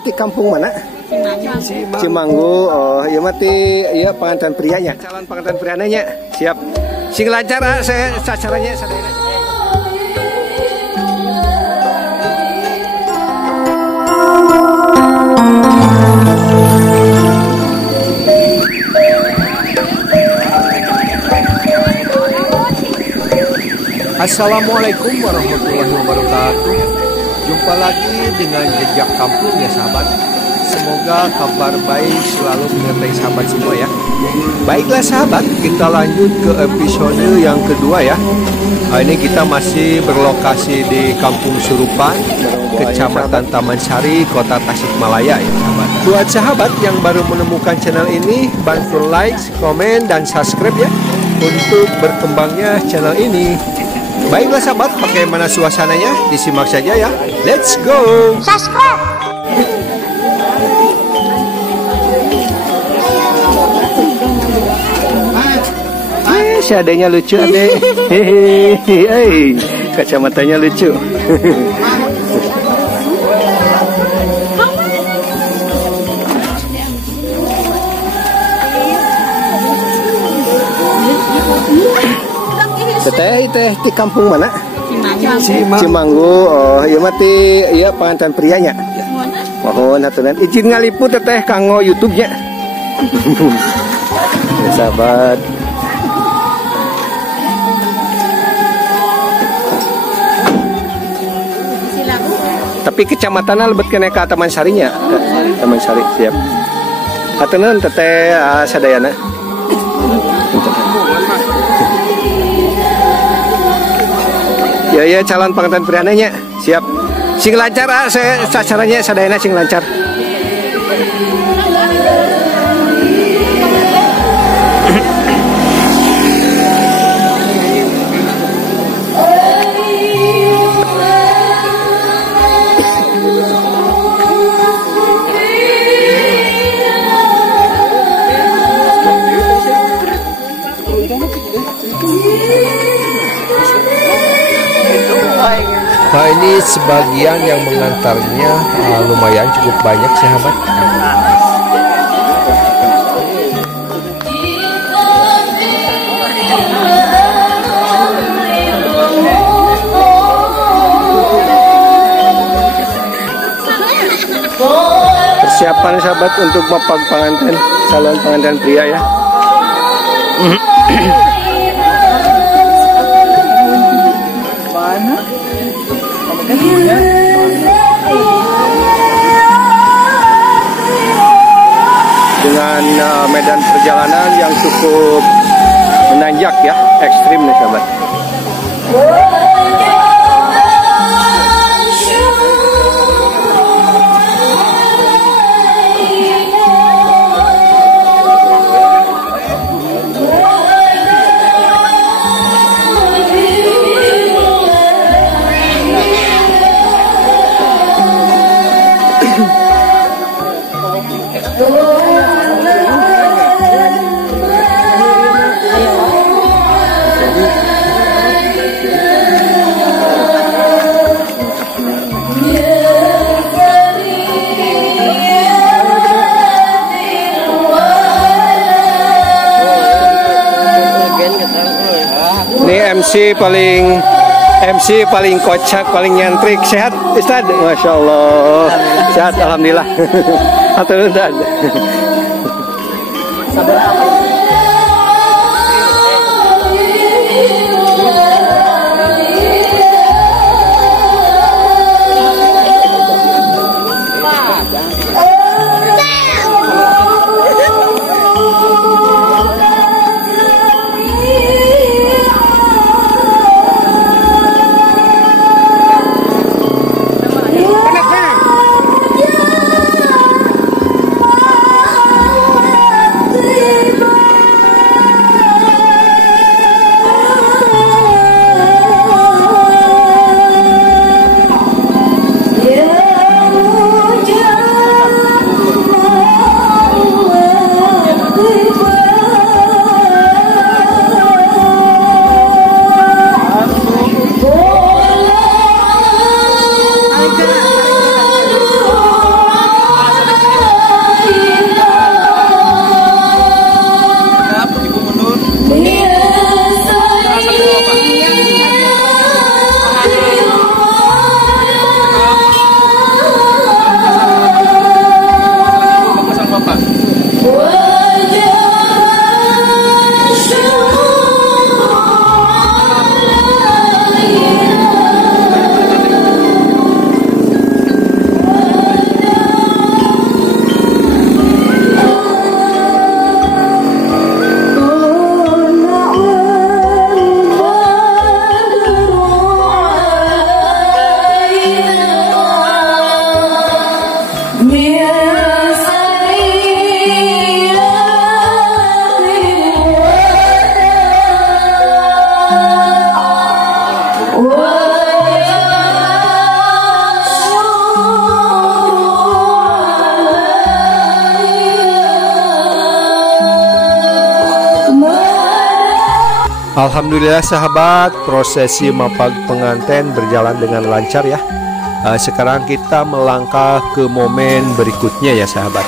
Di kampung mana? Cimanggu. Oh, iya mati iya pengantin prianya. Calon pengantin prianya. Siap. Sing lancar saya sasarannya sadayana. Assalamualaikum warahmatullahi wabarakatuh. Jumpa lagi dengan Jejak Kampung ya sahabat. Semoga kabar baik selalu menyertai sahabat semua ya. Baiklah sahabat, kita lanjut ke episode yang kedua ya. Ini kita masih berlokasi di Kampung Surupan, Kecamatan Taman Sari, Kota Tasikmalaya ya sahabat. Buat sahabat yang baru menemukan channel ini, bantu like, komen, dan subscribe ya untuk berkembangnya channel ini. Baiklah sahabat, bagaimana suasananya? Disimak saja ya. Let's go. Subscribe. Si adanya lucu adek. Hehehe. Kacamatanya lucu. Teh di kampung mana? Cimanggu. Oh, iya mati iya pengantin prianya. Mohon haturan izin ngaliput teteh kanggo YouTube-nya. Ya, sahabat. Tapi kecamatannya lebet kena ke Taman Sarinya. Taman Sari, siap. Haturan teteh sadayana. Ya calon pengantin prianya. Siap. Sing lancar saya sasarannya sadayana sing lancar. Nah ini sebagian yang mengantarnya lumayan cukup banyak sahabat. Persiapan sahabat untuk bapak pengantin, calon pengantin pria ya. Dengan medan perjalanan yang cukup menanjak ya, ekstrim nih sahabat. MC paling kocak, paling nyentrik. Sehat Ustaz? Masya Allah. Sehat alhamdulillah. Atur Ustaz. Alhamdulillah sahabat, prosesi mapag pengantin berjalan dengan lancar ya. Sekarang kita melangkah ke momen berikutnya ya sahabat.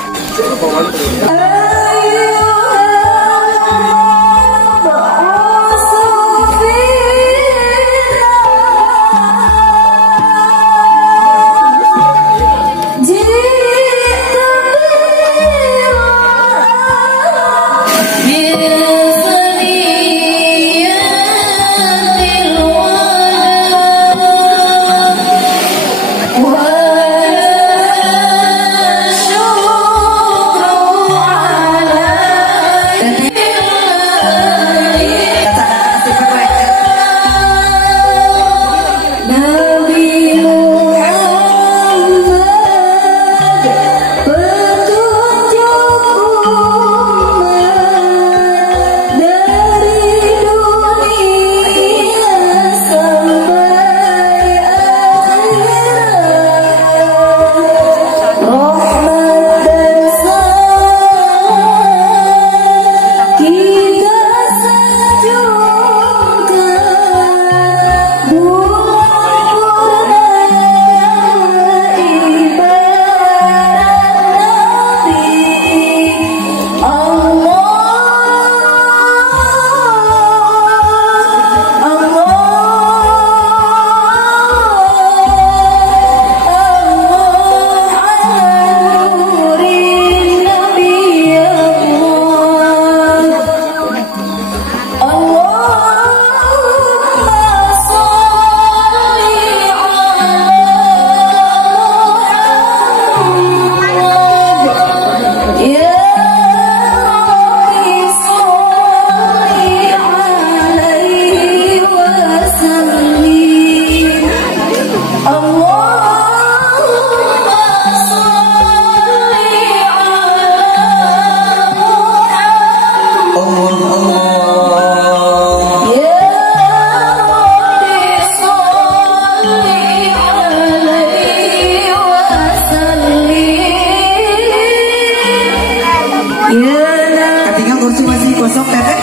Ketika kursi masih kosong, teteh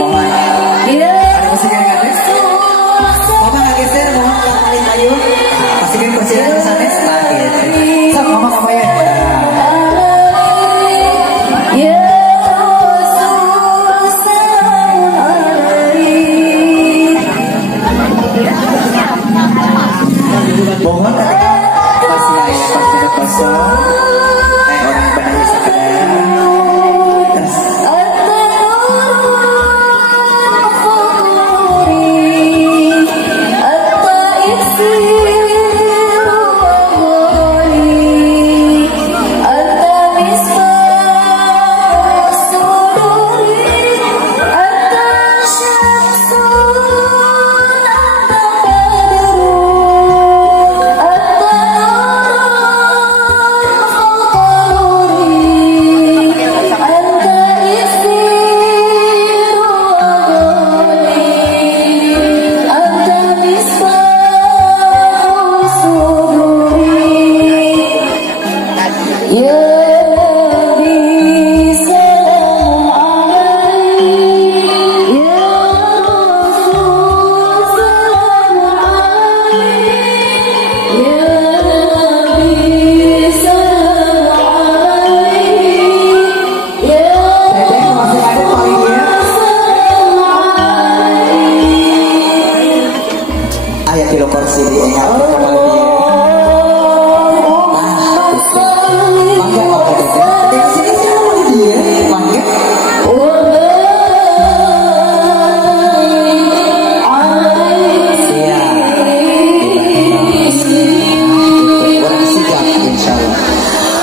mohon. Ada musik yang nggak Mama nggak geser, mohon paling kayu. Pastikan kursi yang sana setelah sok mama ya. Mohon ketika masih ada kosong.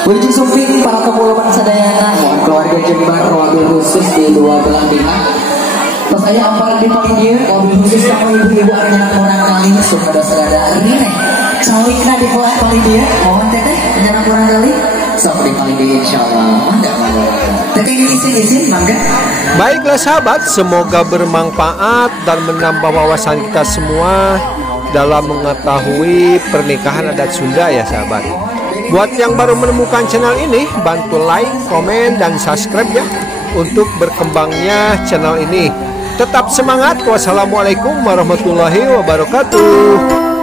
Wilujeng sumping para pemuluman sadayana yang keluarga Jembar wabil khusus di dua belah pihak. Pas saya ampalan di paling dia wabil khusus kamu ibu-ibu anak orang kali suka dosa ini nih. Cawikna di paling dia mohon teteh anak orang kali sok di paling dia insyaallah. Mangga mangga. Teteh izin mangga. Baiklah sahabat, semoga bermanfaat dan menambah wawasan kita semua dalam mengetahui pernikahan adat Sunda ya sahabat. Buat yang baru menemukan channel ini, bantu like, komen, dan subscribe ya. untuk berkembangnya channel ini. Tetap semangat. Wassalamualaikum warahmatullahi wabarakatuh.